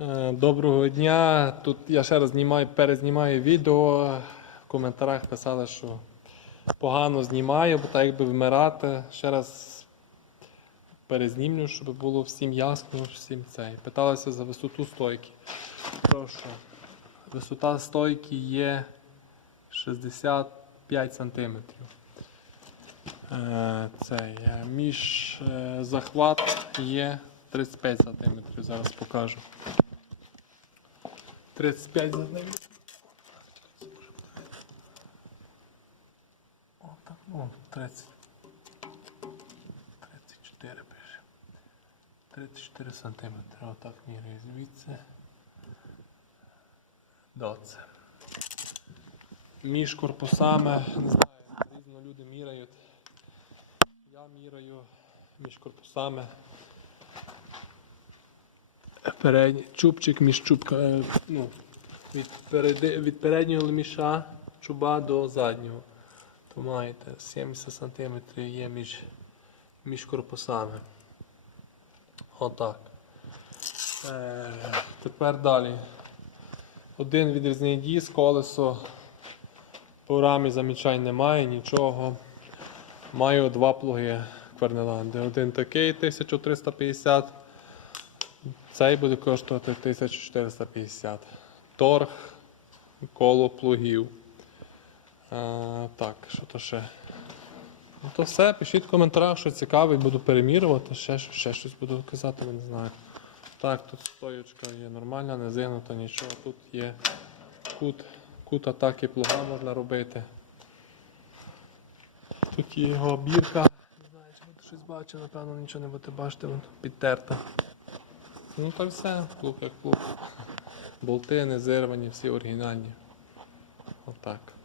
Е, Доброго дня. Тут я ще раз знімаю, перезнімаю відео. В коментарях писали, що погано знімаю, бо так якби вмирати. Ще раз перезнімлю, щоб було всім ясно, всім цей. Питалися за висоту стойки. Прошу. Висота стойки є 65 сантиметрів. Е, Цей е, між е, захват є 35 см. Зараз покажу. 35 см. О, так, ну, 30. 34 пише. 34 см. Отак міряю звідси. До це. Між корпусами, не знаю, різно люди міряють. Я міряю між корпусами. Передній чубчик між чубка, е, ну, від, переди, від переднього леміша чуба до заднього. То маєте 70 см є між, між корпусами. Отак. Е, тепер далі. Один відрізний диск, колесо. По рамі замічань немає, нічого. Маю два плуги Квернеланди. Один такий 1350. Цей буде коштувати 1450. Торг, коло плугів. А, так, що то ще? Ну то все, пишіть в коментарях, що цікаве, буду перемірювати, ще, ще щось буду казати, не знаю. Так, тут стоєчка є нормальна, не зігнута, нічого. Тут є кут, кут атаки плуга можна робити. Тут є його обірка. Не знаю, чи ви щось бачили, напевно, нічого не будете бачити, вон підтерта. Ну так все, клуб як клуб. Болти не всі оригінальні. Отак.